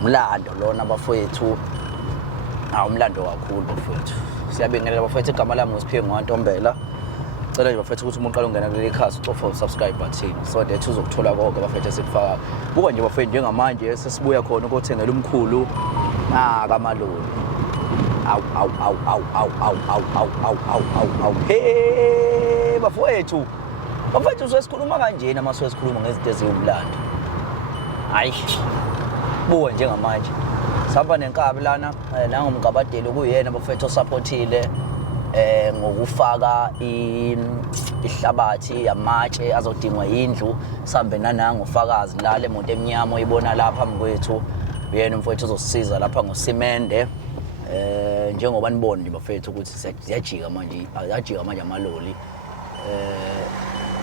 umlando lona bafowethu umlando kakhulu bafowethu siyabingelela bafowethu igama lami nguSiphiwe Ntombela cela nje bafowethu ukuthi umuntu qala ungena kuleli khasi ucofa subscribe button so that uzokuthola konke bafowethu esifaka buka nje bafowethu njengamanje sesibuya khona ukuthengela umkhulu kaMaloli hey bafowethu sesikhuluma kanjena mase sesikhuluma ngezinto eziwumlando hayi buka njengamanje saba nenkabi lana nangomgabadeli kuyena bafethu osupportile ngokufaka ihlabathi yamatshe azodingwa indlu sambe nananga ufakazi la le moto emnyama oyibona lapha phambi kwethu uyena umfowethu uzosisiza lapha ngosimende njengoba nibona nje bafethu ukuthi siyajika manje amaloli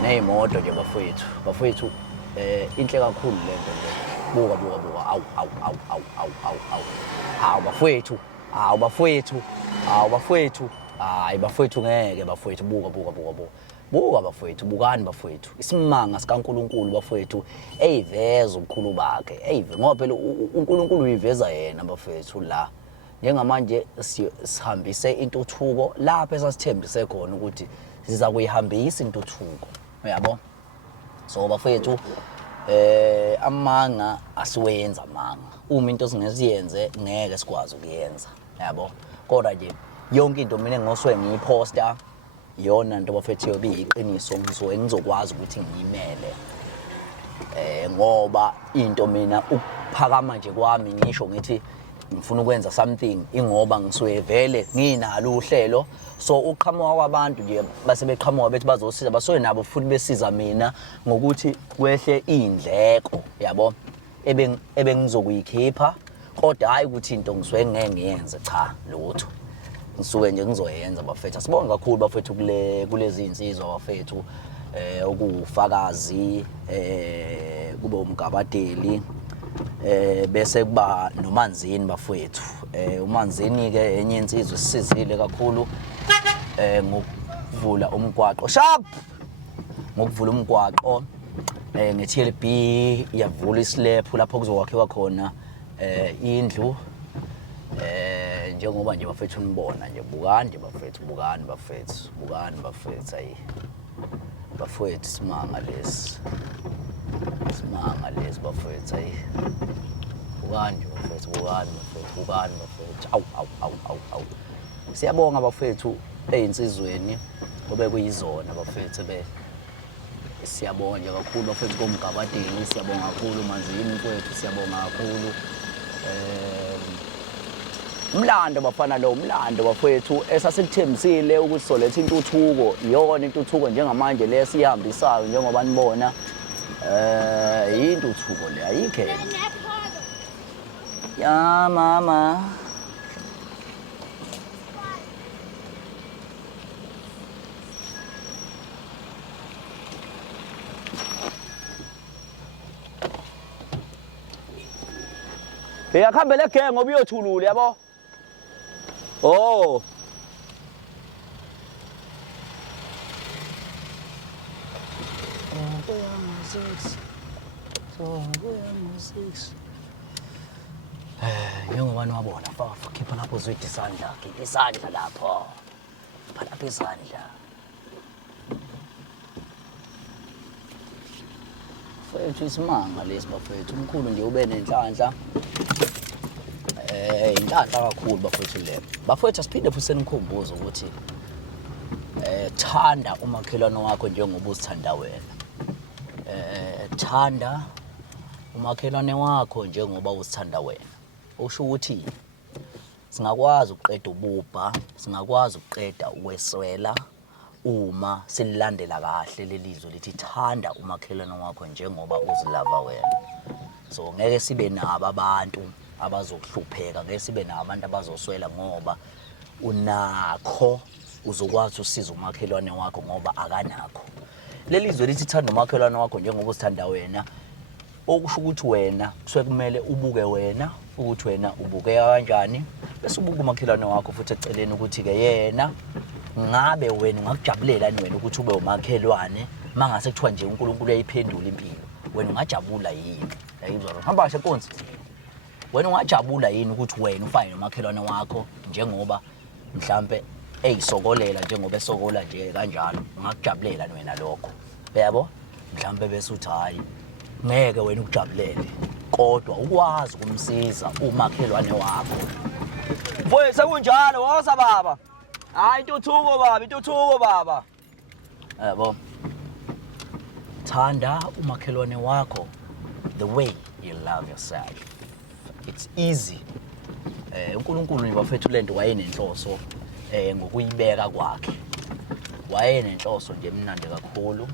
nezimoto nje bafethu inhle kakhulu lento nje buka bafowethu hayi bafowethu ngeke bafowethu buka bafowethu bukani bafowethu isimanga sikaNkuluNkulu bafowethu eyiveza ubukhulu bakhe ngoba phela uNkulunkulu uyiveza yena bafowethu la njengamanje sihambise intuthuko lapha esasithembise khona ukuthi siza kuyihambisa intuthuko uyabo so bafowethu amanga asiwenza amanga uma into singeziyenze ngeke sikwazi ukuyenza yabo kodwa nje yonke into mina ngoswe ngiyiposta yona into bafethu yobiyiqiniso ngizwe ngizokwazi ukuthi ngiyimele ngoba into mina ukuphakama nje kwami ngisho ngithi ngifuna ukwenza something ingoba ngisuye vele nginalo uhlelo so uqhamuka kwabantu nje base beqhamuka bethi bazosiza basoye nabo futhi besiza mina ngokuthi kwehle indleko yabo ebengizokuyikhipha kodwa hayi ukuthi into ngisuke ngeke ngiyenze cha lutho ngisuke nje ngizoyenza bafethu sibonga kakhulu bafethu kulezi insizwa bafethu ukufakazi kube umgabadeli bese kuba noManzini bafowethu uManzini ke enye insizwe sisizile kakhulu ngokuvula umgwaqo ngokuvula umgwaqo ngeTLB yavula islab lapho kuzokwakhiwa khona indlu njengoba nje bafethu nibona nje bukani nje bafethu ayi bafethu simanga lesi bafethu ayi bukani bafethu awu siyabonga bafethu ezinsizweni obe kuyizona bafethu siyabonga nje kakhulu bafethu komgabadeli siyabonga kakhulu Manzini mfethu siyabonga kakhulu umlando bafana lo umlando bafethu esasikuthembisile ukuthi soletha intuthuko iyona intuthuko njengamanje lesihambisayo njengoba nibona intuthuko le ayikho ya mama yakhambele genge ngoba uyothulule yabo oh njengoba niwabona khipha lapho uzwide isandla khipha isandla lapho lapha isandla fethu isimanga lesi bafethu umkhulu nje ube nenhlanhla inhlanhla kakhulu bafethu le bafethu asiphinde futhi senikhumbuze ukuthi thanda umakhelwane wakho njengoba uzithanda wena thanda umakhelwane wakho njengoba uzithanda wena usho ukuthi singakwazi ukuqeda ububha singakwazi ukuqeda ukweswela uma sililandela kahle lelizwe lithi thanda umakhelwane wakho njengoba uzilava wena so ngeke sibe nabo abantu abazohlupheka ngeke sibe nabantu abazoswela ngoba unakho uzokwazi usiza umakhelwane wakho ngoba akanakho lelizwe lithi thanda umakhelwane wakho njengoba uzithanda wena okusho ukuthi wena kusuke kumele ubuke wena ukuthi wena ubukeka kanjani bese ubuka umakhelwane wakho futhi eceleni ukuthi ke yena ngabe wena ungakujabulela wena ukuthi ube umakhelwane mangase kuthiwa nje uNkulunkulu uyayiphendula impilo wena ungajabula yini yayizwa hamba kahle Nkonsi wena ungajabula yini ukuthi wena ufane nomakhelwane wakho njengoba mhlambe eyisokolela njengoba esokola nje kanjalo ungakujabulela wena lokho yabo mhlambe bese uthi hayi ngeke wena ukujabulele kodwa ukwazi ukumsiza umakhelwane wakho mfowethu sekunjalo wosa baba hayi intuthuko baba yabo thanda umakhelwane wakho the way you love yourself. It's easy. uNkulunkulu nje bafethu lento wayenenhloso ngokuyibeka kwakhe. Wayenenhloso nje emnandi kakhulu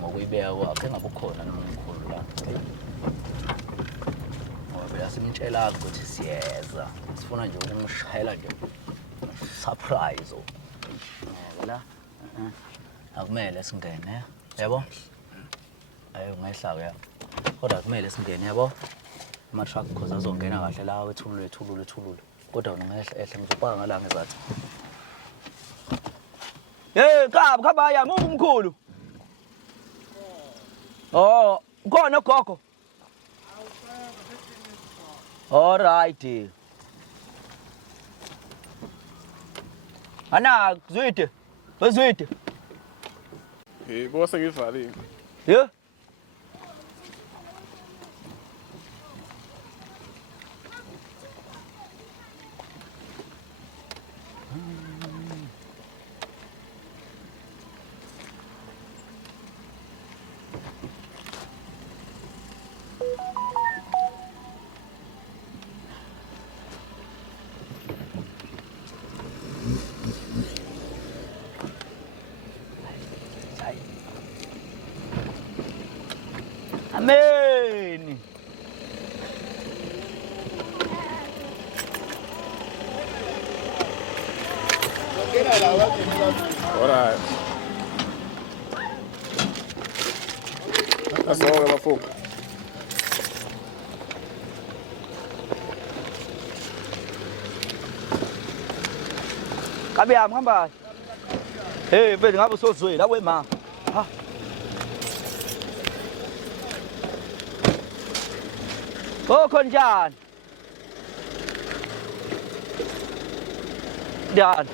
ngokuyibeka kwakhe engabukhona nomkhulu la. Ngoba yasimtshela ukuthi siyeza. Sifuna nje ukumshayela nje surprise. La. Akumele singene, yabo? Ungayihla ke. Kodwa kumele singene yabo. Ama-truck because azongena kahle la ethulule. Kodwa ungehla ngizobhaka ngala ngezathi. Hey, khaba ya move umkhulu. Oh, khona gogo. All right. Ana kuzwide. Bazwide. Bose ngivalile. Yeah. Amen. All right. That's all my folk. Kabiyami hamba. Hey, mfethu ngabe usozwela wema. Ha. Konjani? Dan.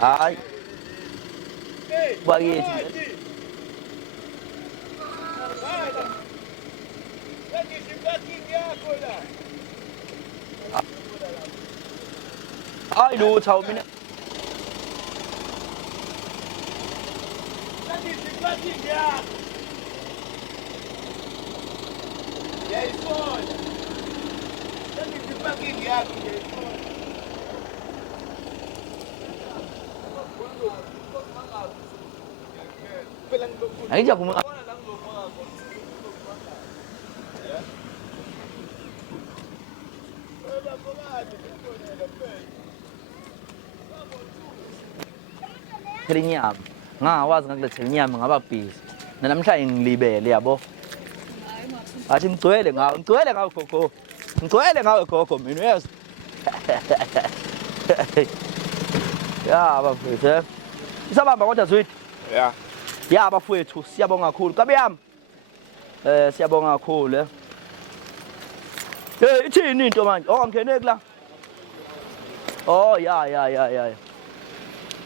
Ai. Bagitu. Ai lu thầu mình. Ấy giờ cũng Kalinya ngawazi ngakulethela inyama ngababhizi namhlanje ngilibele yabo athi ngigcwele ngawe gogo ngigcwele ngawe gogo mina uyezwa ya bafethu isabamba kodwa zwethu ya bafethu siyabonga kakhulu kabeyami siyabonga kakhulu ithini into manje ngene kula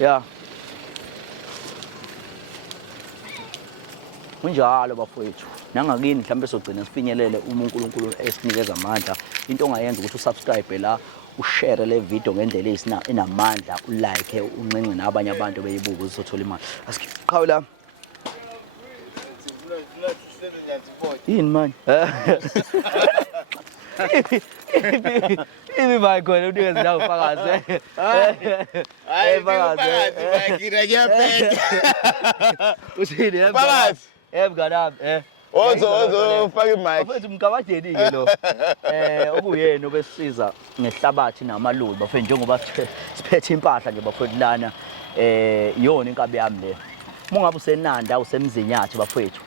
ya kunjalo bafowethu nangakini mhlambe sogcina sifinyelele uma uNkulunkulu esinikeza amandla into ongayenza ukuthi usubscribe la ushare le video ngendlela enamandla ulike uncince nabanye abantu beyibuka uzothola imali asiqhawe la yini man ibi bayikhona unikeza la ufakaze hayi fakaze ngiyaphethe uthini fakaze mnganami Ozo ufake imic. Mfethu mkabajeni ke lo. Okuyena obesiza ngehlabathi namalulu bafethu njengoba siphethe impahla nje bafethu lana iyona inkabi yami le. Mungabe usenanda usemzinyathi bafowethu.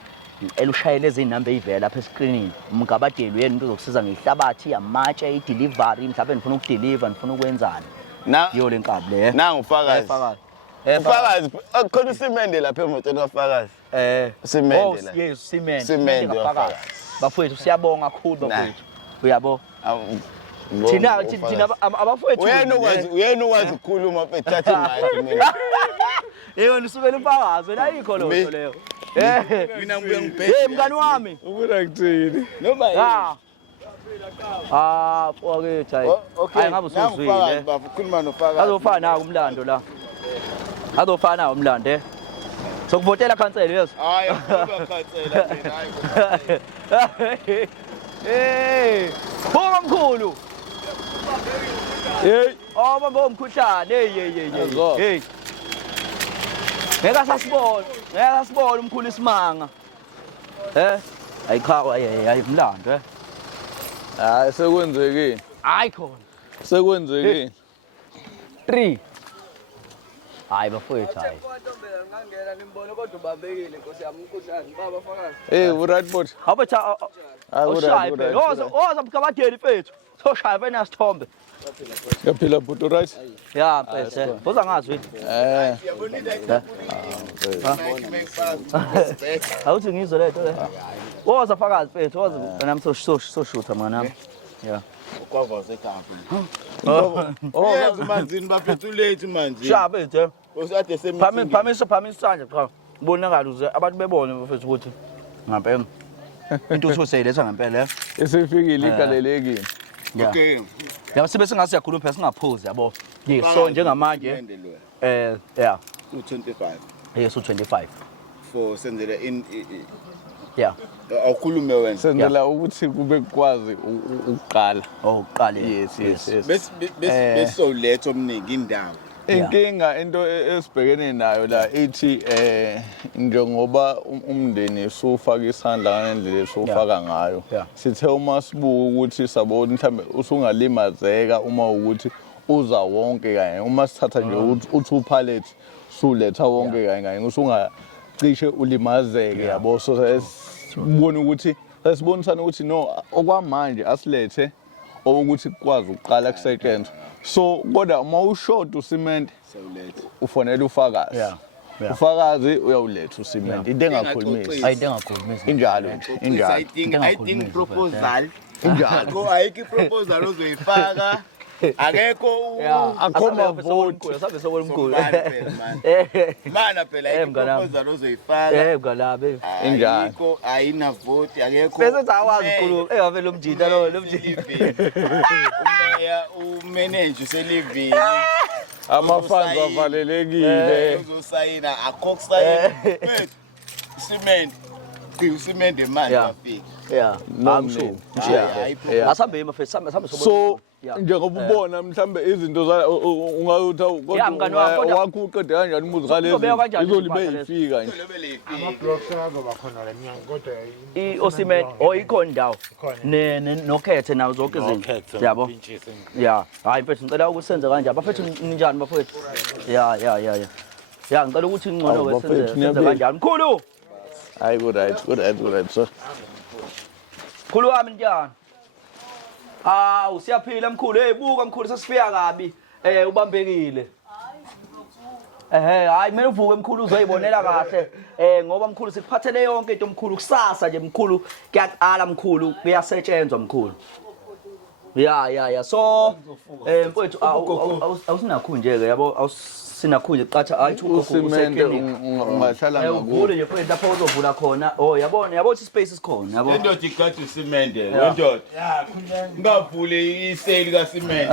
Elushayele izinamba ezivela lapha escreenini. Umgabadeli uyena umuntu ozokusiza ngehlabathi, amatshe, idelivery, mhlawumbe nifuna ukudeliver, nifuna ukwenzani. Yiyo le nkabi le. Nangu ufakazi. Ufakazi khona usimende lapha emotweni kafakazi. Usimende la. Yes, simende kafakazi. Bafowethu siyabonga kakhulu bafowethu. Uyabo? Thina abafowethu uyena ukwazi ukukhuluma apha ethatha imali mina. Yena usubela ufakazi wena ayikho lo nto leyo. Mina ngibuye ngibheke. Mngani wami. Ubona kuthini? Noma yini? Mfowethu hayi. Hayi ngabe usuzwile. Bakhuluma nofakazi. Azofana nawo umlando la. Azofana nawo umlando sokuvotela khansela yes. Hayi akuba khansela mina hayi. Hey! Phuma mkhulu. Hey, bamba umkhuhlane. Hey. Ngeke sasibona umkhulu isimanga. Ayikhawa hayi umlando Hayi sekwenzekile. Hayi khona. Sekwenzekile. 3. Hayi bafowethu hayi. Ngangena nimbona kodwa ubambekile Nkosi yami umkhuhlane baba fakazi. Right bot. Abatha oshaye phela. Oza mgabadeli mfethu. Soshaya wena sithombe. Yaphila bot right? Ya mfethu. Uza ngazi wena. Awuthi ngizwe letho le. Oza fakazi mfethu. Oza nami soshutha mwana. Ya. Ukwavaza ekampi. Yazi manzini bafethu late manje. Shabe ethe. Usade semeeting. Phamisana cha. Bonakala uze abantu bebone bafethu ukuthi ngempela. Into ususeyiletha ngempela. Esifikile igalelekile. Okay. Ya sibe singase yakhuluma phela singaphuzi yabo. So njengamanje yeah. U25. Yes u25. For sendele in Yeah. awukhulume wena. Sendela ukuthi kube kwazi ukuqala. Uqale. Yes. Bese letho omningi indawo. Inkinga into esibhekene nayo la ithi njengoba umndeni usufaka isandla ngendlela esufaka ngayo sithe uma sibuka ukuthi sabona mhlambe usungalimazeka uma ukuthi uza wonke kanye uma sithatha nje uthi upalette suletha wonke kanye usungacishe ulimazeke yabo so sibona ukuthi sesibonisana ukuthi no okwamanje asilethe ukuthi kwazi ukuqala kusetshenzwe so kodwa uma ushort ucement ufonela ufakazi ufakazi uyawuletha ucement into engakhulumisi Ayinto engakhulumisi injalo I think proposal injalo ayikho proposal ozoyifaka akekho akhoma vote sabe sobona umkhulu mana phela proposal ozoyifaka mngalabe injalo ayina vote akekho bese sawazi umkhulu engavela umjita lo mjita umeya umanage uselivini amafanzi avalelekile uzosayina akokusayina cement cement imali afika amsho asambe mafethu sambe sobona so njengoba ubona mhlambe izinto za ungayutha kodwa wakho uqede kanjani umuzi lezi izolibe ifika nje ama-blocks azoba khona la minyango kodwa i-osimeni ikho ndawo nokhethe nawo zonke izinto yabo ya hayi mfethu ngicela ukuthi senze kanje bafethu ninjani bafethu ya ngicela ukuthi ngcono ke senze kanjani mkhulu hayi good so mkhulu wami njani usiyaphila mkhulu buka mkhulu sesifika kabi ubambekile hayi kumele uvuke mkhulu uzoyibonela kahle ngoba mkhulu sikuphathele yonke into mkhulu kusasa nje mkhulu kuyaqala mkhulu kuyasetshenzwa mkhulu ya so mfowethu awusinakho nje ke yabo awusinakho nje qatha ayithi ucement ungahlala ngakuvule nje mfowethu lapho uzovula khona yabo space isikhona yabo indoda igathi ucement wendoda ngavule iseli kaCement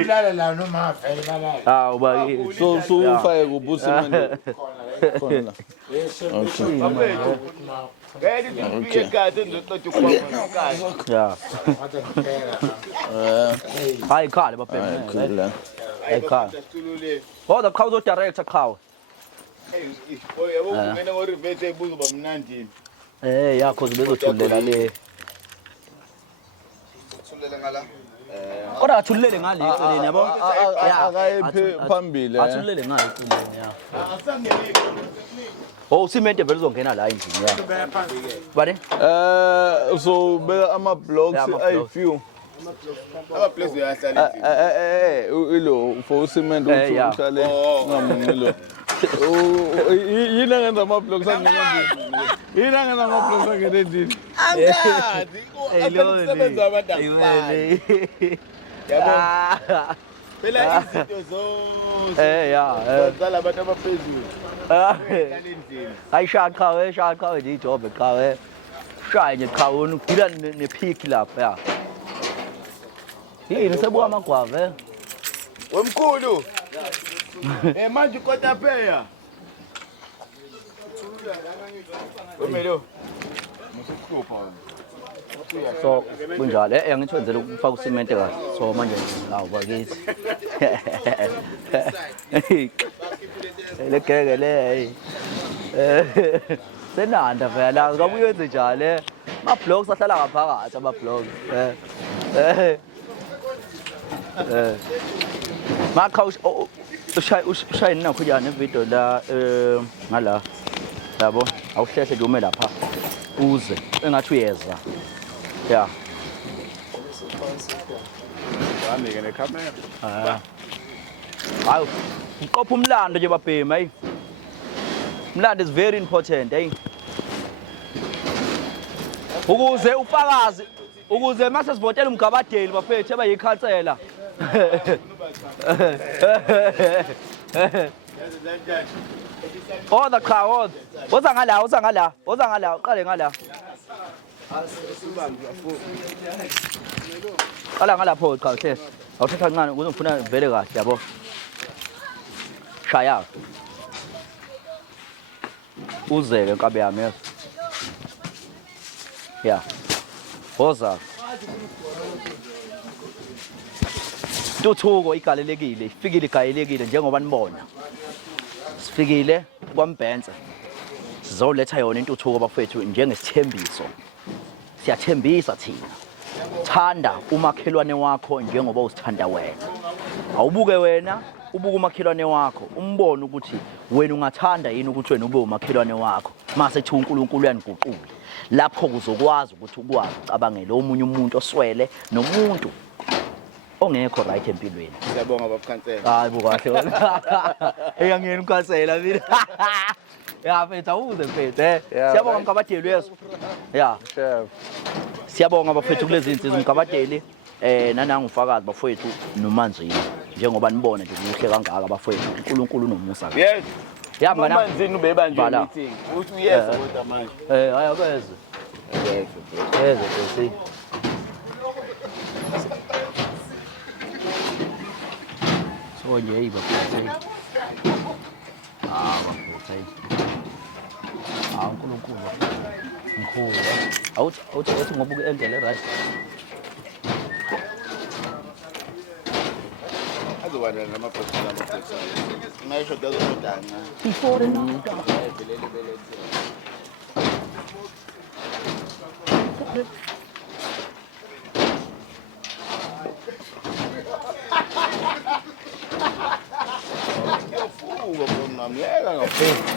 ulala la noma vele balala uba so ufake kubucement khona Ready to be a guy then not to come guys. Yeah. Hayi khale bafemini. Ekhaya. Kodwa qhawe uzo director qhawe. Yabo ngena ngo reverse ebuzo bamnandi. Yakho bezothulela le. Thulela ngala. kodwa athulele ngale eceleni yabo akayiphi phambili athulele ngale eceleni ya oh cement vele uzongena la endlini ya bani so beka ama blocks ay few Ama-blocks uyahlala ilo for cement uhlale ngamilo yini ngenza ama blocks angenzini yini ngenza ama blocks angenzini angazi asebenza abantu abafani yabo phela izinto zonke zala abantu abaphezulu ayishaya qha nje ijobe qha shaya nje qha wona ugila nepeak lapha ya yini sebuka amagwava wemkhulu manje ukotapeya wemelo so kunjalo ngitsho nje ukufaka ucement kahle so manje lawo bakithi legeke le senanda phela ngabe uyenze njalo ama blocks ahlala ngaphakathi ama blocks makha ushayini nakho yana video la ngala yabo awuhlehla nje ume lapha uze engathi uyeza ya Wamike nekamera. Hayi uqopha umlando nje babhemi hey umlando is very important hey ukuze ufakazi ukuze mase sivotela umgabadeli bafethu abayikhansela Oda cha woza ngala uqale ngala qala ngalapho cha hle awuthatha kancane ukuze ngifuna vele kahle yabo shaya uzeke inkabe yami yes ya woza Intuthuko igalelekile ifikile igayelekile njengoba nibona sifikile kwaMbhense sizoletha yona intuthuko bafethu njengesithembiso siyathembisa thina thanda umakhelwane wakho njengoba usithanda wena awubuke wena ubuke umakhelwane wakho umbone ukuthi wena ungathanda yini ukuthi wena ube umakhelwane wakho mase thi uNkulunkulu yaniguqule lapho kuzokwazi ukuthi ukwazi ucabangele omunye umuntu oswele nomuntu ongekho right empilweni Siyabonga babukhansela. Hayi bukahle. Eyangena ukhansela mina. Ya mfethu awuze mfethu Siyabonga mkabadeli yeso. Ya. chef Siyabonga bafethu kulezi insizwa mkabadeli nananga ufakazi bafethu nomanzini njengoba nibona nje kuhle kangaka bafethu uNkulunkulu nomusa. Yes. Ya mna Manzini ubeba nje meeting. Uthi uyeza kodwa manje. Hayi akeze. Yeze bese. So nje ibaphethe. Baphethe. uNkulunkulu. Mkhulu. Awuthi ngoba uendele right. Azowana namaphosela amaphosela. Ngisho dazodanga. Before now.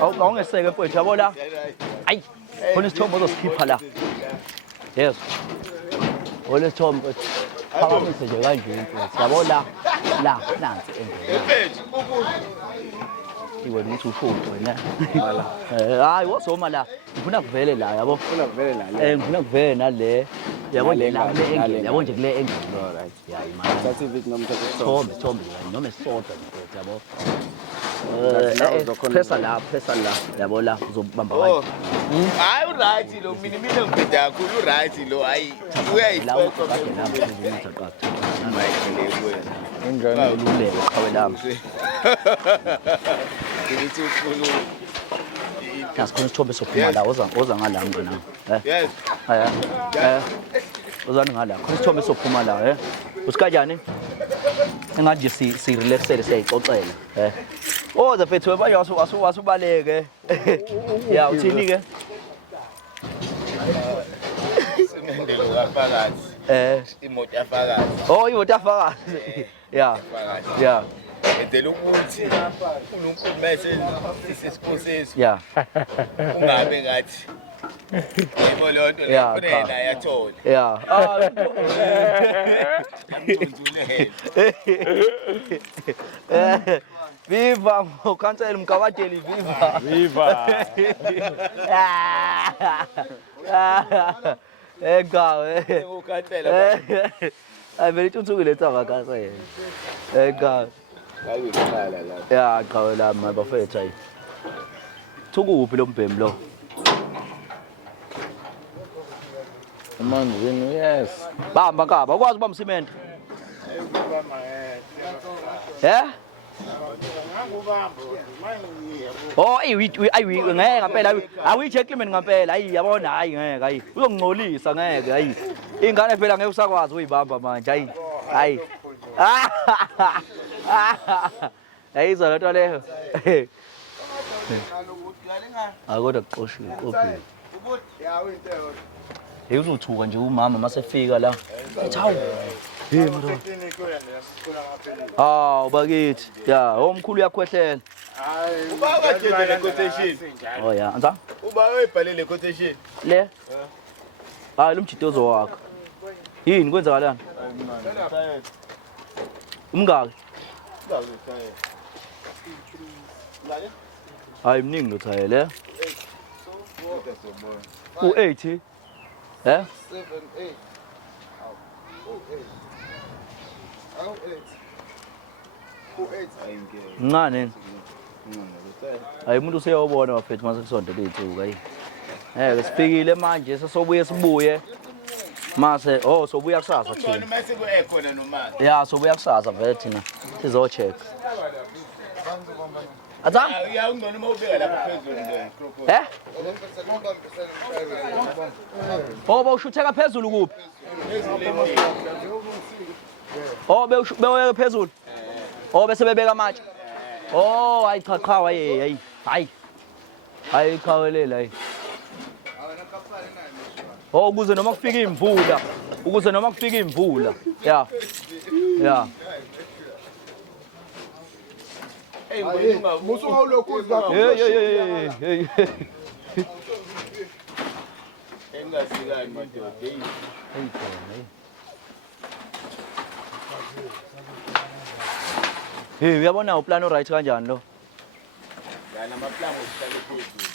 Awungeseke mfowethu yabo la. Hayi. Khona isithombe ozosikhipha la. Yes. Khona isithombe. Phakamise nje kanje mfowethu. Yabo la. La nansi endlini. Iwe nithi ushoto wena. Hayi wosoma la. Ngifuna kuvele la yabo. Ufuna kuvele la. Ngifuna kuvele nale. Yabo le la engine. Yabo nje kule engine. Alright. Ya imali. Sathi vithi nomthetho. Thombe noma isodwa mfowethu yabo. Pressa la yabo la uzobamba Oh. kanje Hayi uright lo mina ngiphethe kakhulu uright lo hayi la uyayifeka ukade lapho uzomitha qatha ingane ululeke qhawe lami ngithi ufuna nasikhona isithombe sophuma la oza ngala mngana yes uzani ngala khona isithombe sophuma la usikanjani engathi si relaxele siyayixoxela the fethu manje wasubaleke ya uthini ke simendelo kaphakathi imoto yafakazi. Oh, imoto yafakazi. Yeah. Yeah. Ngicela ukuthi uNkulunkulu mase sisesiphosesi. Yeah. Ungabe ngathi yebo lonto Yeah, lekhona yathola. Yeah. Viva, mkhansela mkawadeli viva. Viva. Ega. Ukhathela Ay vele uthukile tsaka kahle. Ega. bayikhala la. Yeah, cha la mabafethu ayi. Thukuphi lo mbhemi lo? Emanzini, yes. Bamba kaba, ukwazi ubamba cement. Oh, ayi ngeke ngempela awithi eclimate ngempela ayi yabona hayi ngeke ayi uzongingcolisa ngeke ayi ingane phela ngeke usakwazi uyibamba manje ayi hayi ayizwa lento leyo akodwa kuxoshile qophile uzothuka nje umama masefika la ethawu yimdo ubakithi ya omkhulu uyakhwehlela Uba wathethele quotation. oh ya anza Uba uyibhalile quotation. le hayi lo mjitozo wakho yini kwenzakalani umngaki hayi mningi lo thayele u8 7 8 Ngane. Hayi umuntu useyobona bafethu mase kusondela izinsuku ayi. Sifikile manje sibuye. Mase sobuya kusasa thina. Khona mase kuekhona nomali. Ya sobuya kusasa vele thina. Sizo check. Aza? Ya ungona uma ubeka lapha phezulu nje. Bawushutheka phezulu kuphi? Beweka phezulu. Bese bebeka amatshe. Hayi cha hayi khawulela hayi. Ukuze noma kufika imvula. Ya. Hey ngoyinga Musu ngawulokhu uzwa. Hey. engasikani madoda. Hey uyabona uplan right kanjani lo? Yana amaplan osihlale phezulu.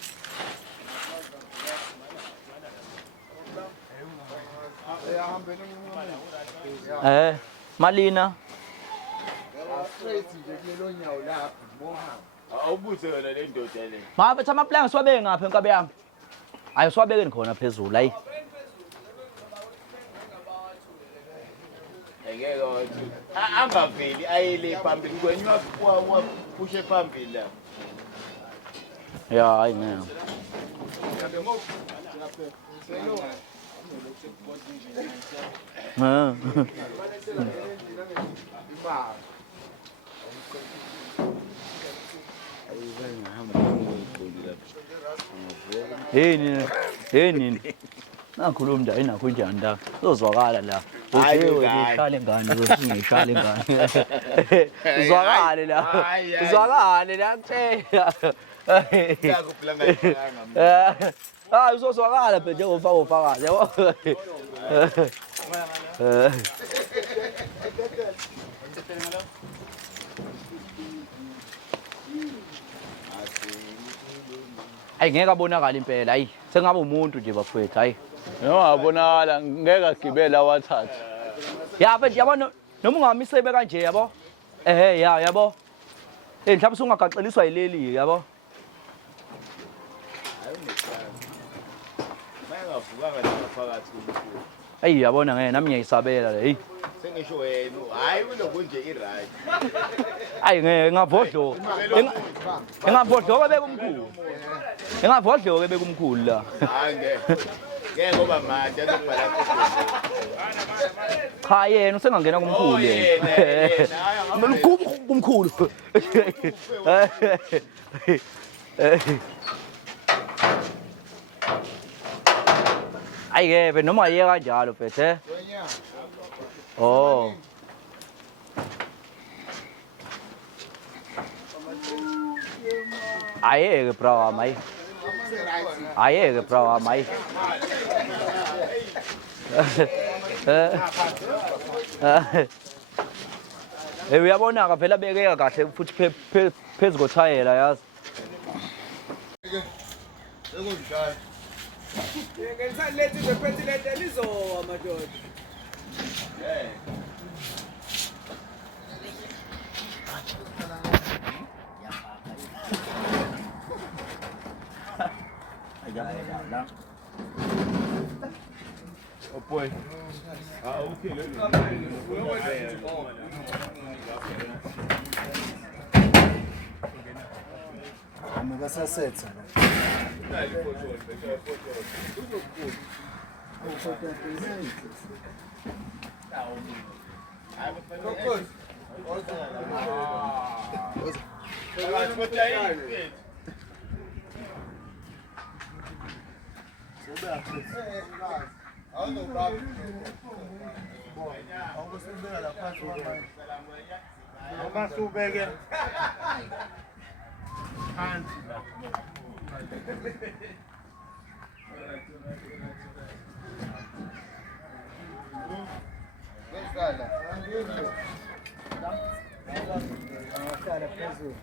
Malina. Straight nje kulelo nyawo lapha. Awubuze yona le ndoda le. Mabe thama plan siwabeke ngapha enkabe yami. Ayi siwabekeni khona phezulu hayi. Ngeke wathi angaveli ayele phambili kwenywa phushe phambili la. Ya hayi ngeke. Nini nakhuluma nje ayinakho njani la uzozwakala la uhlale ngani ngishale ngani uzwakale la kuthela uzozwakala phela njengofaka ufakazi yabo Ayi ngeke abonakala impela hayi sengabe umuntu nje bafowethu hayi Yabonakala ngeke agibela wathatha. ya mfethu yabona noma ungamisebe kanje yabo yabo mhlawumbe ungagaxeliswa yileli yabo Mayengavukanga lapha phakathi kubuhlungu. ayi yabona ngeke nami ngiyayisabela le hey Sengisho wena hayi kulokunje iright. ayi ngeke ngavodlo engavodlo beka umkhulu engavodlo beka umkhulu la Hayi ngeke ngoba manje azobhala cha yena usengangena kumkhulu yena kumkhulu ayi ke noma yeka kanjalo mfethu Oh. Ayeke bro mai. Ayeke bro mai. Uyabonaka phela bekeka kahle futhi phezu kothayela yazi. Ngelisalethi bephethe lizowa madoda. Oh boy. Okay. Ngingasasetha Masubeke phansi la. Besala. Awasala phezulu.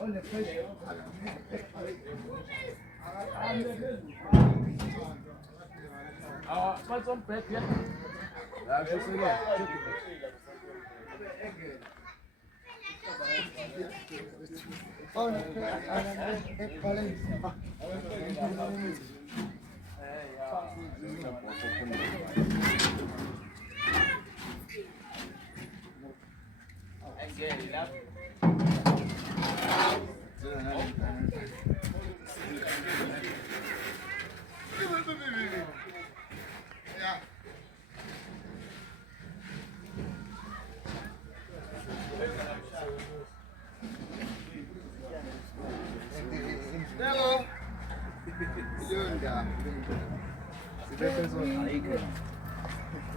Ole phezulu. What's on back here?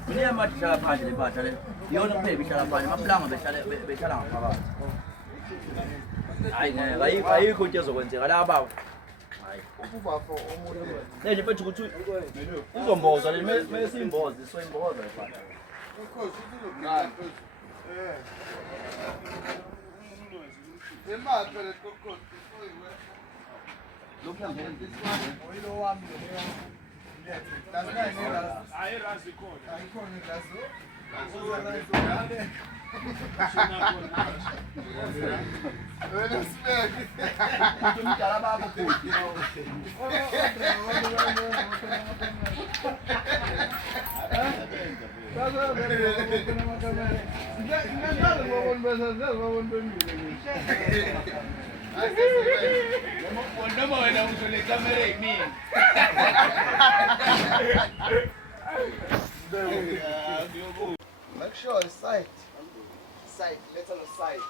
Ini mati salah paham jadi baca le. Dia nak pergi salah paham, mapelang besalah apa? Ai kau jadi seorang cakap ada apa? Ni je pergi cuci. Itu bos, ada mesin bos, swing bos apa? Make sure it's sight. Sight, little sight.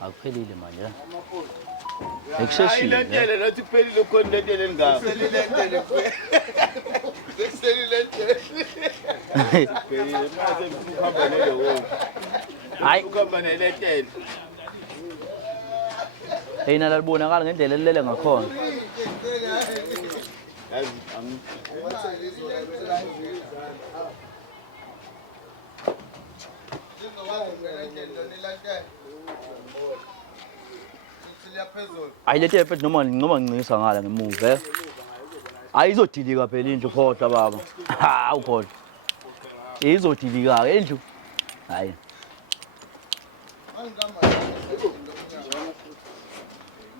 Akuphelile manje. Hayi Ekusheshile. lentele nathi kuphelile khona lentele ngapha. Kuphelile mase ukuhamba nele wonke. Hayi, Ukuhamba nelentele. yena lalibonakala ngendlela elilele ngakhona. Yazi Ayilete phezulu noma ngincisa ngala ngemuva. Ayizodilika phela indlu phoda baba. Ha, ukhoda. Izodilika ke indlu. Hayi.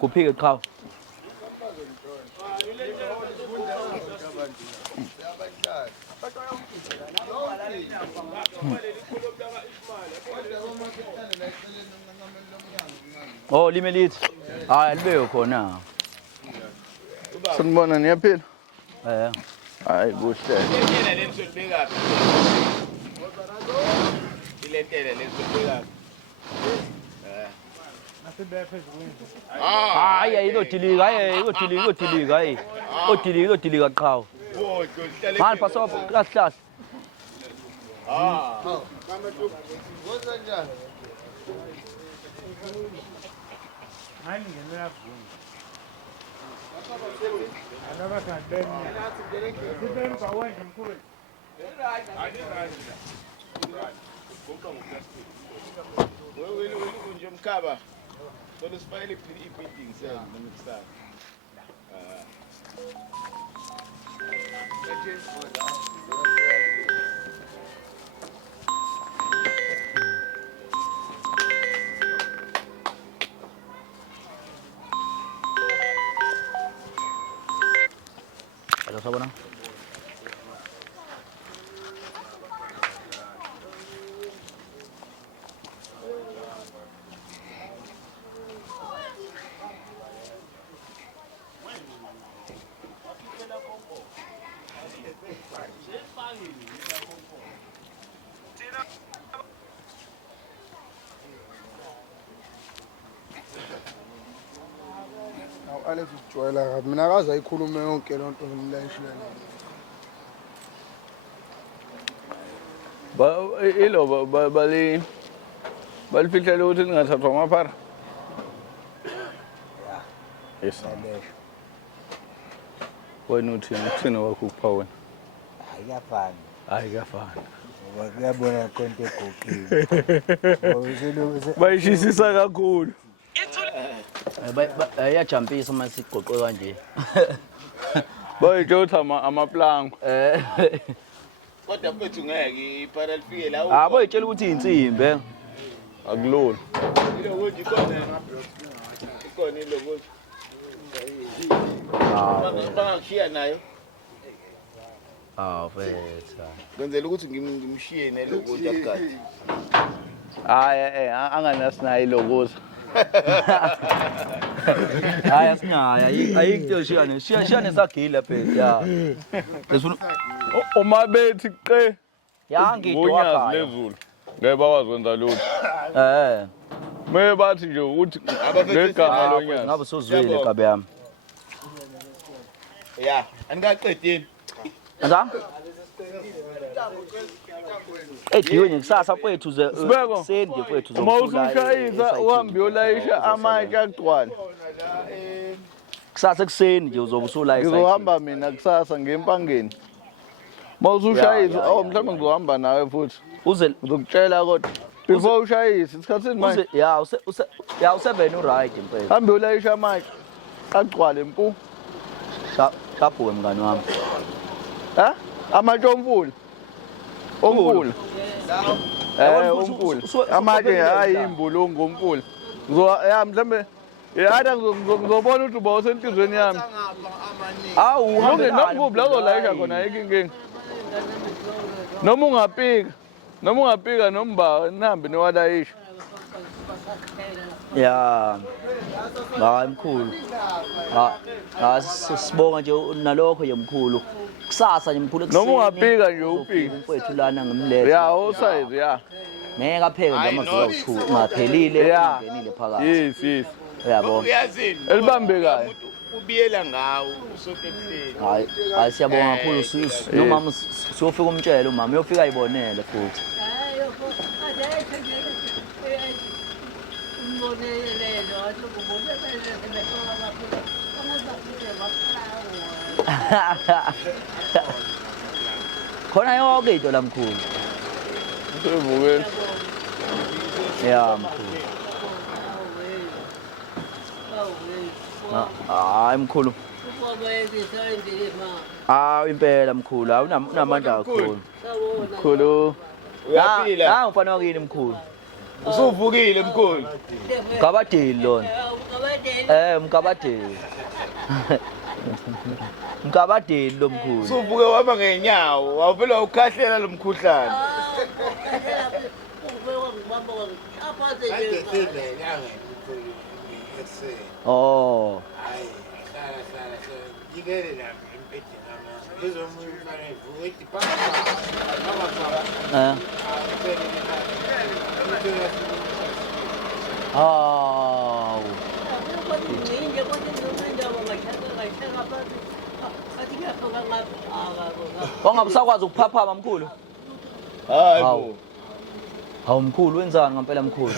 Kuphike cha. Oh, limelithi. Hayi libe khona. Sanibona niyaphila? Hayi kuhle. lentele lensibekaphi. Ilentele lensibekaphi. Hayi ayizodilika, hayi izodilika, hayi. Odilika qhawe. Mali pasopo kahle. Umkhaba solo sifayile i-building sale noma ikusasa Ada siapa nang? Alex ujwayela kabi mina akaze ayikhulume yonke le nto ngimlayishilana ilo balifihlela ukuthi lingathathwa amaphara yes wena uthini wakho kupha wena Ayafana. ayikafani Ngoba kuyabona konke egogile. bayishisisa kakhulu Iyajampisa uma sigoqwe kanje. bayitshotha amaplango Kodwa mfethu ngeke ipara lifike la. Bayitshela ukuthi insimbi. akulula Ilokuthi ikona ilokuthi. Bangashiya nayo. Fetha. Kwenzela ukuthi ngimshiye nelokuthi akade. hayi anganasinayo ilokuza Hayi asingaya ayikho shiyane shiyane sagila phela ya. Lesifuna uma bethi qe yangidwa ngonyaka khaya. lezulu ngeke bakwenza lutho me bathi nje ukuthi ngegama lonyaka Ngabe sozwile gabe yami. Ya, anikaqedini. Anda? Ediwe ngikusasa kwethu ze Sibeko. sendi kwethu uma usushayisa uhambe uyolayisha amatshe agcwala kusasa kuseni nje uzobe usulayisa. ngizohamba mina kusasa ngempangeni uma usushayisa mhlawumbe ngizohamba nawe futhi Uze ngizokutshela kodwa before ushayise isikhathini manje ya u7 uright mfethu. hambe uyolayisha amatshe agcwale mpu Kaphuke mngani wami. amatshe omfula omfula omfula amatshe ayimbulungu omfula mhlawumbe yada ngizobona ukuthi uba usenhlizweni yami Awu nokuphi la uzolayisha khona ayikho inkinga noma ungapika nomba nihambe niwalayisha ya. Hayi mkhulu. Sibonga nje nalokho nje mkhulu. Kusasa nje mkhulu noma ungapika nje upika mfethu lana ngimlethe. ya osize ya Ngeke apheke nje amavika u2 ungaphelile ungenile phakathi. yes Uyabona. Uyazini. elibambekayo Ubiyela ngawo usokekuseni. Hayi siyabonga kakhulu nomama siyofika umtshele umama uyofika ayibonele futhi. Khona yonke into la mkhulu. sevukeni Ya mkhulu. Hayi mkhulu. Impela mkhulu awunamandla kakhulu. Mkhulu. Uyaphila. Ngifana wakini mkhulu. Usuvukile mkhulu. Mkabadeli lona. Mkabadeli. Mkabadeli lo mkhulu. Usuvuke waba ngenyawo. Wavela ukhahlela lo mkhuhlane. Oh. Wangakusakwazi ukuphaphama mkhulu. Hayi Hawu. bo. Hawu mkhulu wenzani ngempela mkhulu?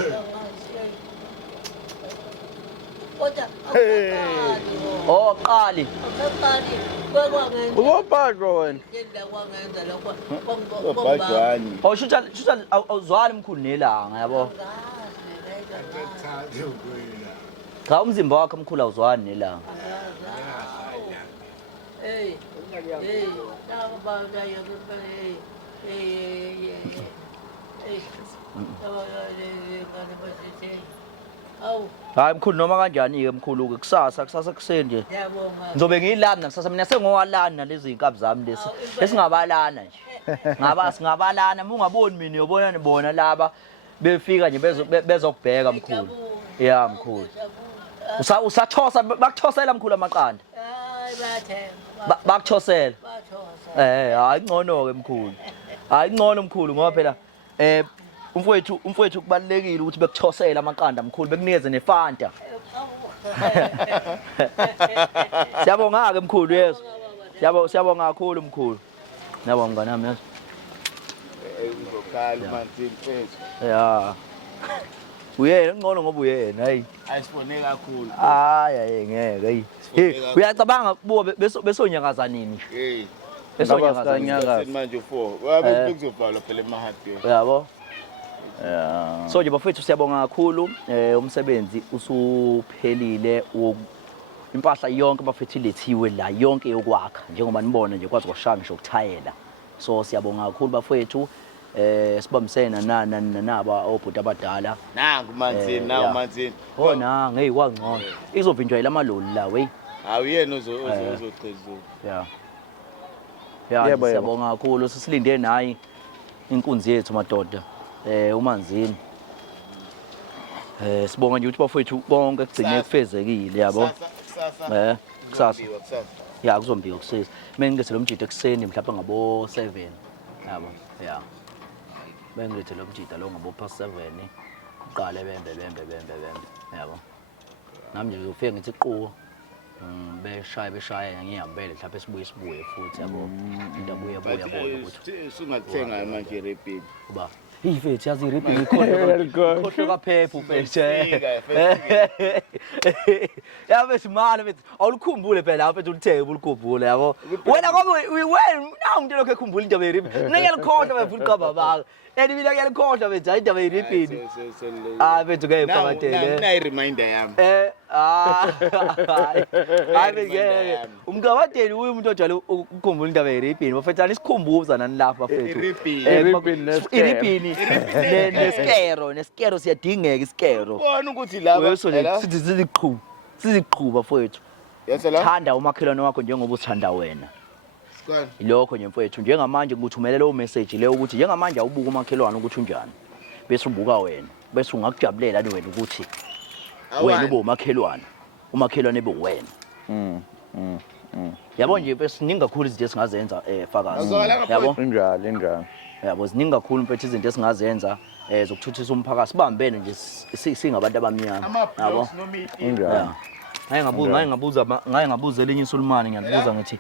Oh qali. Ubabhajwa wena. Ubhajwani. Oh shutha awuzwani mkhulu nelanga yabo. Cha umzimba wakhe mkhulu awuzwani nelanga. Hey. Hey. Hayi mkhulu noma kanjani ke mkhulu ke kusasa kuseni nje. Ngiyabonga. Ngizobe ngiyilana kusasa mina sengowalana nalezi inkabi zami lesi. Esingabalana nje. Singabalana ungaboni mina uyobona nibona laba befika nje bezokubheka mkhulu. Yeah mkhulu. Usathosa bakuthosela mkhulu amaqanda. Hayi bathenga. Bakuthosela. Bathosa. Hayi ngcono ke mkhulu. Hayi ngcono mkhulu ngoba phela umfowethu kubalekile ukuthi bekuthosela amaqanda mkhulu bekunikeze neFanta. Siyabonga ke mkhulu yeso. Siyabonga kakhulu mkhulu. Yabo mngane nami yeso. Uzokhala manje mfethu. Yeah. Uyena ngcono ngoba uyena hayi. Ayisibone kakhulu. Hayi ngeke hayi. Hey uyacabanga kubo besonyakaza nini? Hey. Besonyakaza Nyakaza. Manje 4. Wabe kuzovalwa phela emahadi. Yabo. Yeah. So nje bafethu siyabonga kakhulu umsebenzi usuphelile impahla yonke bafethu ilethiwe la yonke yokwakha njengoba nibona nje kwazi kwashaya ngisho ukuthayela. So siyabonga kakhulu bafethu sibambisene naba obhuti abadala. Nangu manzini manzini. Hona ngeke kwangcono. Izovinjwa lamaloli la wey. Awuyena ozochezula. Yeah. Yeah siyabonga kakhulu sisilinde nayi inkunzi yethu madoda. Umanzini sibonga nje ukuthi bafethu bonke kugcine kufezekile yabo kusasa ya kuzombiwa kusasa mengithe lo mjida ekseni mhlawumbe ngabo 7 yabo ya mengithe lo mjida lo ngabo past 7 uqale bembe yabo nami nje ngizofika ngithi qhuwa beshaye ngihambele mhlawumbe sibuye futhi yabo into abuye bona ukuthi singakuthenga manje repini uba ifethi yazi iriphi ikhohle kaphepha ufethe yabe simala bethi awulikhumbule phela lapha ulitheke ulikhumbule yabo wena ngoba wena nawunto lokho ekhumbula indaba yeriphi ngiyalikhohlwa befuna uqaba baka mina ngiyalikhohlwa bethi hayi indaba yeriphi bethu ke ephamatele nayi reminder yami hayi ngeke umngabateli umuntu ojwayele ukukhumbula indaba yeriphi bafethana isikhumbuza nani lapha bafethu iriphi neskero siyadingeka iskero bona ukuthi laba siziqhuba mfowethu yasela thanda umakhelwane wakho njengoba uthanda wena sikani ilokho nje mfowethu njengamanje ngikuthumela lo message le ukuthi njengamanje awubuka umakhelwane ukuthi unjani bese ubuka wena bese ungakujabulela wena ukuthi wena ube umakhelwane bekuwena yabo nje bese siningi kakhulu izinto esingazenza Fakazi yabo Injalo yabo ziningi kakhulu mfethu izinto esingazenza zokuthuthisa umphakathi sibambene nje singabantu abamnyama yabo injalo ngaye ngabuza elinye iSulumane ngiyakubuza ngithi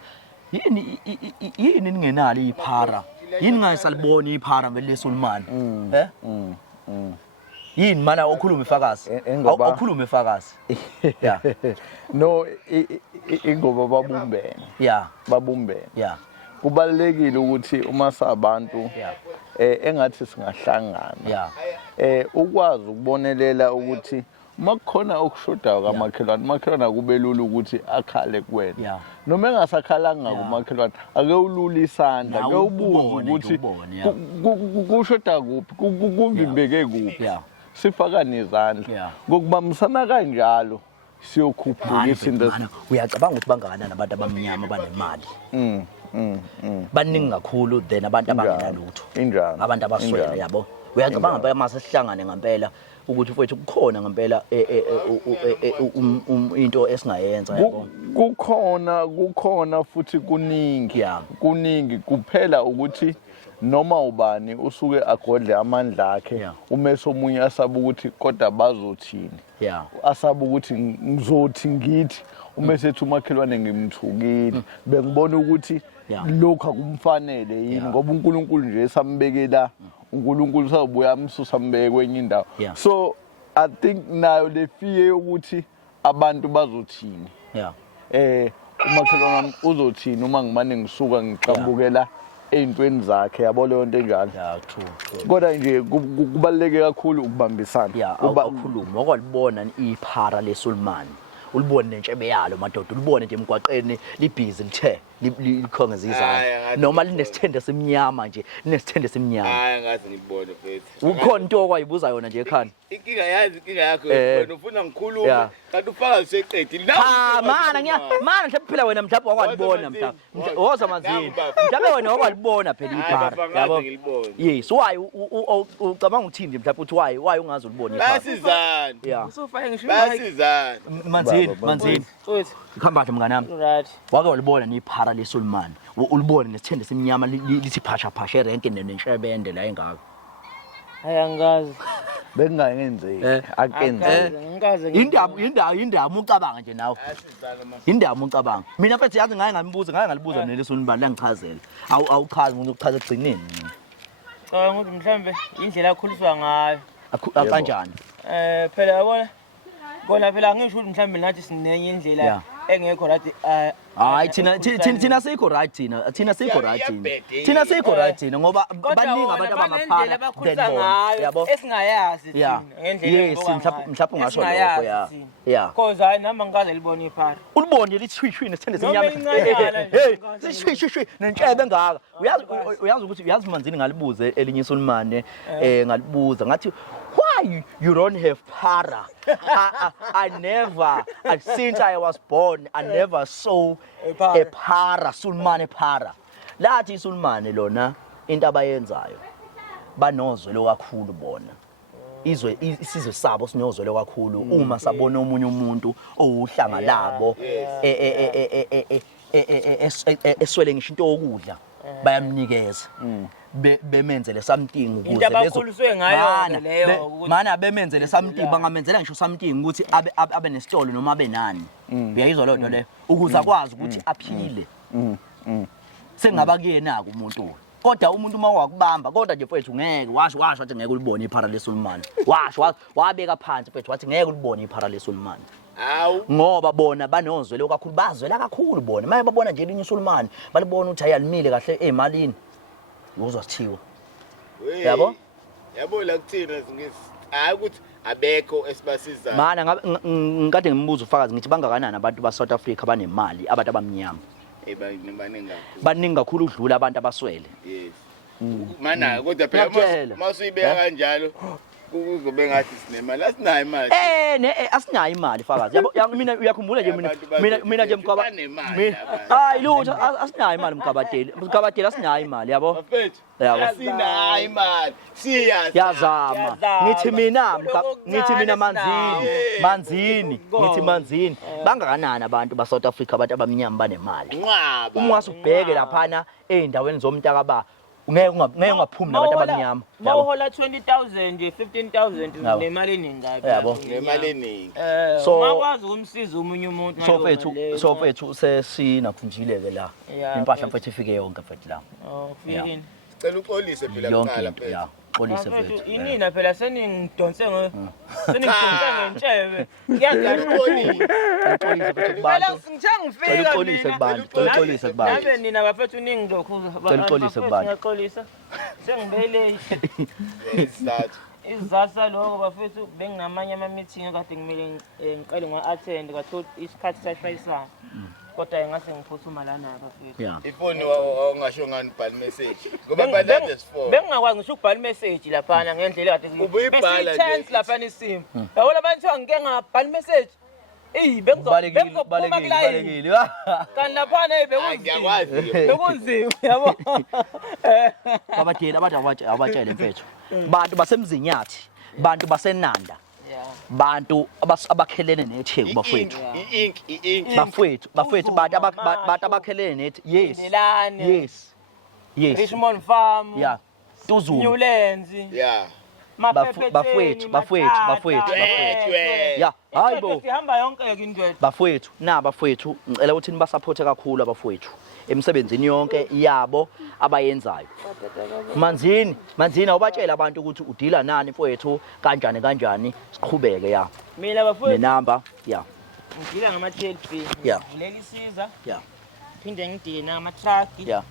yini ningenalo iphara yini ngayisalibona iphara ngale Sulumane yini mana okhuluma Fakazi awukhuluma Fakazi yeah no ingoba babumbene yeah kubalekile ukuthi uma sabantu engathi singahlangana ukwazi ukubonelela ukuthi makukhona okushodayo kamakhelwane kube lula ukuthi akhale kuwena noma engasakhalanga kumakhelwane ake ulula isandla ake ubuze ukuthi kushoda kuphi kuvimbeke kuphi sifaka nezandla ngokubambisana kanjalo siyokhuphuka izinto uyacabanga ukuthi bangakanani abantu abamnyama banemali baningi kakhulu than abantu abangenalutho abantu abaswele yabo uyacabanga phela mase sihlangane ngempela ukuthi mfowethu kukhona ngempela into esingayenza yabo kukhona futhi kuningi kuphela ukuthi noma ubani usuke agodle amandla akhe Yeah. umese omunye asaba ukuthi kodwa bazothini Yeah. asaba ukuthi ngizothi ngithi umese ethi umakhelwane ngimthukile bengibona ukuthi Yeah. lokho akumfanele yini Yeah. ngoba uNkulunkulu nje esambekela uNkulunkulu sabuya amsusa ambeke kwenye indawo Yeah. so I think nayo le fear ukuthi abantu bazothini Yeah. umakhelwane wami uzothini uma ngimane ngisuka ngiqambukela ey'ntweni zakhe yabo leyo nto enjalo Yeah, true. kodwa nje kubaluleke kakhulu ukubambisana Yeah, awukhuluma okwalibona iphara leSulman. Ulibone nentshebe yalo madoda, ulibone nje emgwaqeni libhizi lithe likhongeza izandla noma linesithende semnyama nje, linesithende semnyama. Hayi ngathi ngibone mfethu. Ukhona into okwayibuza yona nje ekhanda. Inkinga yakho wena ufuna ngikhulume kanti ufaka useqedile. Cha mana mana mhlawumbe phela wena mhlawumbe wakwalibona mhlawumbe. Woza manzini. Mhlawumbe wena wakwalibona phela iphara. Yabo. Yes, why ucabanga ukuthini nje mhlawumbe uthi why ungazi ulibona iphara. Basizana. Yeah. Usufaye ngisho Basizana. Manzini. Mfowethu. Ikhamba nje mngani wami. Right. Wake walibona niphara leSulman. Ulibone nesithende semnyama lithi phasha phasha erenke nenshebende la engaka. Hayi angazi. bekungayenzeki akenzeki Ngikaze Indaba ucabanga nje nawe. Indaba ucabanga. Mina mfethu yazi ngalibuza neleSulman la ngichazela. Awuchazi umuntu ukuchaza egcineni. Cha ukuthi mhlambe indlela akhuliswa ngayo. Kanjani? Phela yabona bona phela ngisho ukuthi mhlambe nathi sinenye indlela engekho right Hayi thina sikho right thina sikho right thina sikho right ngoba baningi abantu abamaphara yabo esingayazi thina ngendlela yes mhlawumbe ungasho lokho ya cause hayi nami ngikaze libona iphara ulibone lithwishwi nesithende semnyama hey lithwishwi nentshebe engaka uyazi manzini ngalibuze elinye iSulman ngalibuza ngathi why you don't have para? I never, since I was born, I never saw a para, Sulman para. Lathi iSulman lona into abayenzayo banozwelo kakhulu bona. Isizwe sabo sinyozwelo kakhulu uma sabona omunye umuntu owuhlanga labo eswele ngisho into yokudla bayamnikeza. Bemenzele something ukuze bezokhuliswe ngayo leyo mana bemenzele something bangamenzela ngisho something ukuthi abe nesitolo noma abe nani uyayizwa lo nto le ukuze akwazi ukuthi aphile sengaba kuyena umuntu kodwa umuntu uma wakubamba kodwa nje mfethu ngeke washo wathi ngeke ulibone iphara leSulman washo wabeka phansi mfethu wathi ngeke ulibone iphara leSulman Awu ngoba bona banozwelo kakhulu bazwela kakhulu bona maye babona nje elinye iSulman balibona ukuthi ayalimile kahle emalini uzwa sithiwa yabo la kuthina singisi hayi ukuthi abekho esibasizayo mana ngikade ngimbuza ufakazi ngithi bangakanani abantu ba South Africa banemali abantu abamnyama baningi kakhulu udlula abantu abaswele yes mana kodwa phela masuyibeka kanjalo kuzobe ngathi sinemali asinayo imali asinayo imali fakazi yabo mina uyakhumbula nje mina nje mkaba hayi lutho asinayo imali mkabadeli asinayo imali yabo bafethu asinayo imali yazama ngithi mina manzini bangakanani abantu ba South Africa abantu abamnyama banemali uma wasubheke laphana eindaweni zomntakaba ngeke ungaphumi nabantu abamnyama mawuhola 20,000 15,000 nemali eningi yabo nemali eningi so makwazi ukumsiza umunye umuntu so fethu sesinakhunjile ke la impahla mfethu ifike yonke mfethu la fikini cela uxolise phela kuqala phela xolise mfethu inina phela seningidonse ngentshebe ngiyadla xolise mfethu kubantu ngithanga ngifika xolise kubantu nabe nina bafethu ningidokhuza xolise kubantu ngiyaxolisa sengibele isizathu izasa lokho bafethu benginamanye ama meeting ekade ngimele ngiqale ngo-attend kwathiwa isikhathi sashayisana kodwa ngase ngiphuthuma lana bafethu ifoni awungasho ngani ubhala message ngoba balade sifone bengingakwazi ngisho ukubhala message laphana ngendlela kade ubuyibhala chance laphana isimo yabona abantu ngeke ngabhala message bengizophuma kulayini kanti laphana bekunzima yabo abadeli abantu abatshele mfethu bantu basemzinyathi bantu basenanda bantu abakhelene neTheku bafethu bafethu bantu abakhelene nethi yes Yes. Richmond Farm. Yeah. Tuzulu. Newlands. Yeah. Bafowethu. Yeah. Hayibo. Sihamba yonke ke indlela. Bafowethu, bafowethu, ngicela ukuthi nibasupporte kakhulu abafowethu emsebenzini yonke yabo abayenzayo. Manzini awubatshela abantu ukuthi udila nani mfowethu kanjani siqhubeke ya. Mina bafowethu. Nenamba, yeah. Ngidila ngama TLB. Yeah. Ngileli siza. Yeah. Phinde ngidina ama truck. Yeah.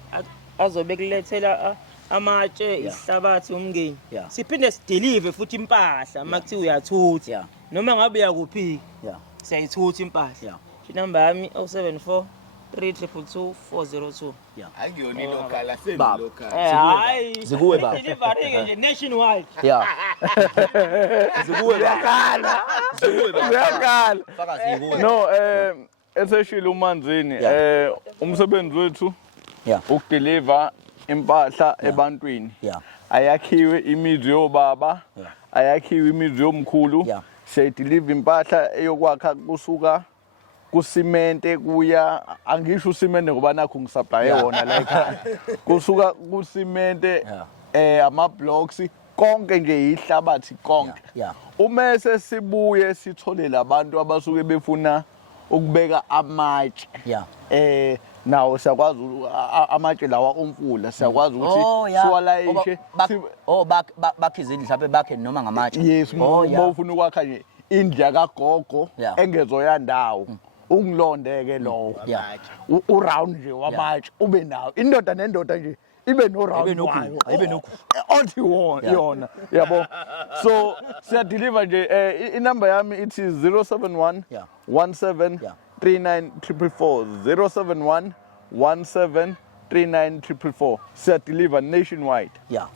Azobe kulethela amatshe ihlabathi umngeni. Yeah. Siphinde sidelive futhi impahla makuthi uyathutha. Yeah. Noma ngabe yakuphi. Yeah. Siyayithutha impahla. Yeah. Inamba yami 074 322 402. Yeah. Akuyona local aseni Baba. local. Hayi. Zikuwe baba. Delivery nje nationwide. Yeah. Zikuwe baba. Uyakhala. Faka zikuwe. No, eseshile uManzini, umsebenzi wethu ukudeliver impahla ebantwini. Yeah. Ayakhiwe imizi yobaba, ayakhiwe imizi yomkhulu. Siyadeliver impahla eyokwakha kusuka kusimente kuya angisho usimente ngoba nakho ngisapply yona la ekhaya. Kusuka kusimente ama blocks konke nje ihlabathi konke. Umese sibuye sithole labantu abasuke befuna ukubeka amatshe. Nawo siyakwazi amatshe lawa omfula siyakwazi ukuthi siwalayishe bakhe izindlu mhlawumbe bakhe noma ngamatshe. Yes, mawufuna ukwakha nje indlu kagogo engezoyandawo ungilondeke lo uround nje wamatshe ube nawo indoda nendoda nje ibe no round wayo othi yona yabo. So siya deliver nje inamba yami ithi 071 17 39 071 17 siya deliver nationwide. Yeah.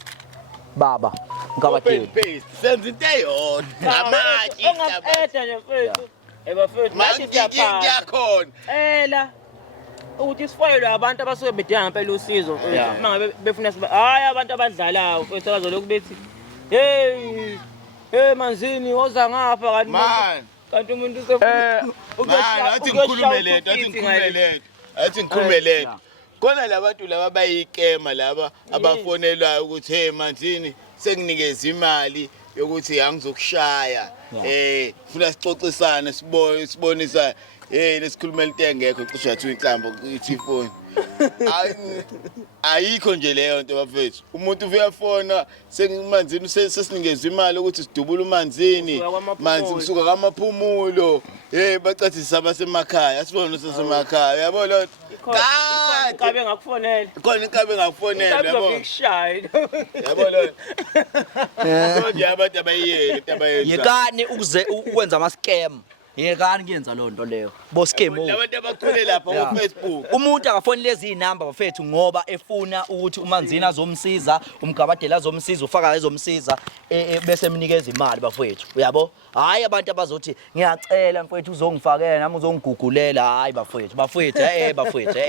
Baba ngikabatshela senze into eyodwa amatshe Ongaphetha nje mfethu. Bafethu manje ngiyakhona. Ukuthi sifoyelwe abantu abasuke bedinga ngempela usizo mfethu. Mangabe befuna hayi abantu abadlalayo mfethu abazoloku bethi hey Manzini woza ngapha kanti umuntu athi ngikhulume lento khona labantu laba bayikema laba abafonelwayo ukuthi hey Manzini senginikeza imali yokuthi angizokushaya funa sicocisana sibonisa lesikhulumela into engekho cishe yathi inhlambo ithi phone ayikho nje leyo nto bafethu. Umuntu uyafona sengimanzini sesinikeza imali ukuthi sidubule umanzini manzi kusuka kamaphumulo bacathisa abasemakhaya asibone sasemakhaya yabo lo inkabe ngakufonela khona inkabe ngakufonela yabo yabo lo so nje abantu abayiyele yekani ukwenza ama scam. Yekani kuyenza lo nto leyo bo scam labantu abakhule lapha ku Facebook. Umuntu akafonela lezi inamba bafethu ngoba efuna ukuthi uManzini azomsiza umgabadela azomsiza ufaka ezomsiza bese emnikeza imali bafethu uyabo. Hayi abantu abazothi ngiyacela mfethu uzongifakela nami uzongigugulela hayi bafethu bafethu hayi bafethu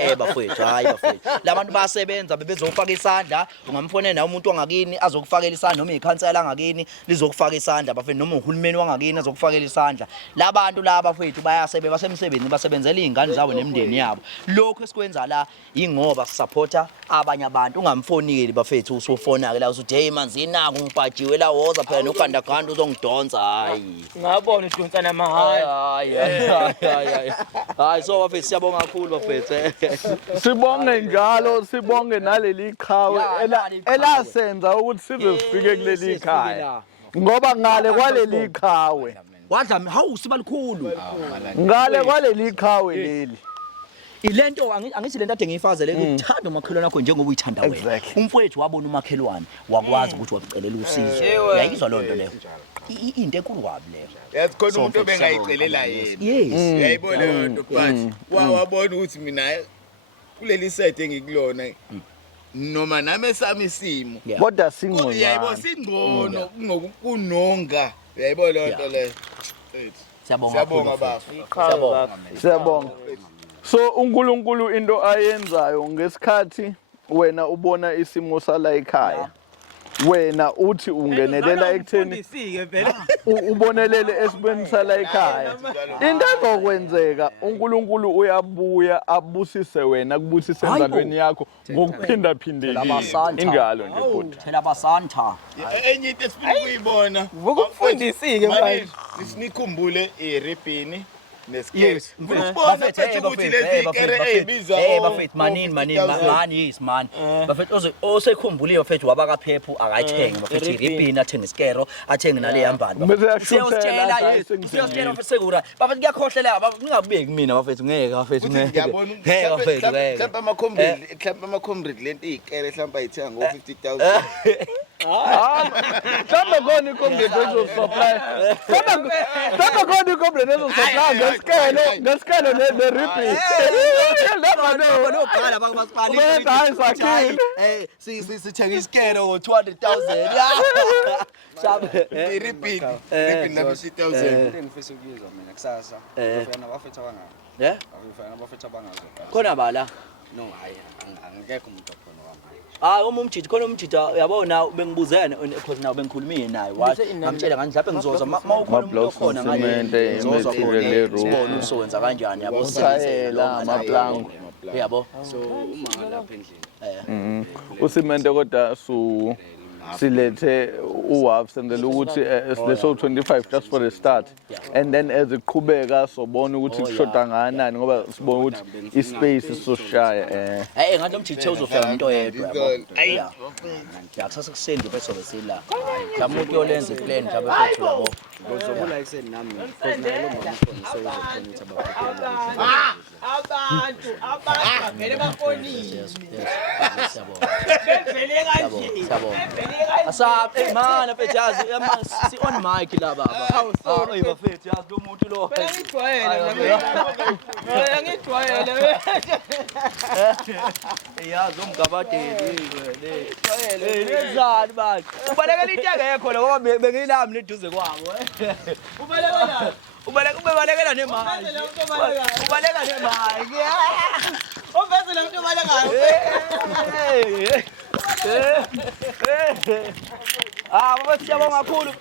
labantu basebenza bebezofaka isandla ungamfonela na umuntu wangakini azokufakela isandla noma ikhansela ngakini lizokufaka isandla bafethu noma uhulumeni wangakini azokufakela isandla. Labantu laba bafethu bayasebenza basemsebenzini basebenzela izingane zabo nemndeni yabo. Lokho esikwenza la ingoba sisupporta abanye abantu. Ungamfoneli bafethu usufona ke la usuthi hey Manzini naku ngibhajiwe la woza phela nogandaganda uzongidonsa hayi ngabona udonsana hayi so bafethu siyabonga kakhulu bafethu. Sibonge njalo sibonge naleli qhawe elasenza ukuthi size sifike kuleli khaya ngoba ngale kwaleli qhawe wadla hawu sibalikhulu ngale kwaleli qhawe leli ilento angithi lento ade ngiyifazele ukuthanda umakhelwane wakho njengoba uyithanda wena. Umfowethu wabona umakhelwane wakwazi ukuthi wakucelela usizo. Uyayizwa lonto leyo into enkulu kwabi leyo. Yazi khona umuntu obengayicelela yena. Yes. Uyayibona lonto but wabona ukuthi mina kuleli side engikulona noma nami esami isimo kodwa singcono. Yayibo singcono kunonga. Uyayibona lonto leyo. Siyabonga baba. Siyabonga. So uNkulunkulu into ayenzayo ngesikhathi wena ubona isimo sala ekhaya wena uthi ungenelela ekutheni ubonelele esibeni sala ekhaya into ezokwenzeka uNkulunkulu uyabuya abusise wena kubusise emzalweni yakho ngokuphinda phindekile ingalo nje futhi Thela basantha. enye into esifuna ukuyibona Ukufundisike manje. sinikhumbule iribhini nesikere Yes. ngifuna ukubona mfethu ukuthi lezi ikere ezibiza bafethu manini yes man. Bafethu osekhumbulile bafethu wabakaphephu akayithenge bafethu iribhini athenge isikero athenge nale yambani. Bese yashuthela, Siyositshela hayi, yes. sengizwile. Siyositshela bafethu sekura. Bafethu kuyakhohlela ngingabeki mina bafethu ngeke bafethu ngeke. ngiyabona Ngeke bafethu ngeke. mhlawumbe ama-comrade lento iy'kere mhlawumbe ayithenga ngo-50,000 mhlawumbe khona ikompleti ezosupply mhlawumbe khona ikompleti ezosupply ngesikelo neribhini Nobhala bakwaSipani. Ubenza hayi sakhile. Sithenga isikero ngo-200,000. Shabe. iribhini iribhini labo-50,000 Ngifisa ukuyizwa mina kusasa. Ufana bafethu abangazi. Yeah. Ufana bafethu abangazi. Khona bala. No, hayi angekho umuntu okhona wamanje. Uma umjidi khona umjidi uyabona bengibuzene because nawe bengikhulumile naye wathi ngamtshela ngani mhlawumbe ngizozwa mawukhona umuntu okhona ngale ngizozwa khona sibone usowenza kanjani yabo Uthayela, amaplango. yabo So uma lapha endlini. usimente kodwa silethe uWAF senzela ukuthi sileso 25 just for the start and then as iqhubeka sobona ukuthi kushoda kangakanani ngoba sibona ukuthi ispace sizoshaya ngathi lo mjidi uzofika umuntu oyedwa yabo kusasa kusendi bese besila mhlawumbe uyolenza iplan mhlawumbe fethu yabo Ngizobula ekseni nami because naye lo mama khona so uzokhona ukuthi abaphathele. Abantu bavele bafonile. Bevele kanje. Asaphe mana mfethu yazi si on mic la baba. Hayi bafethu yazi lo muntu lo. Phela ngijwayele mina. Ngijwayele. Yazi umgabadeli wele. Lezani manje? Ubalekela into engekho la ngoba bengilami neduze kwabo. Ubaleka la. Ubalekela nemali. Ubaleka nemali. Uveze la mntu ubalekayo. Baba siyabonga kakhulu.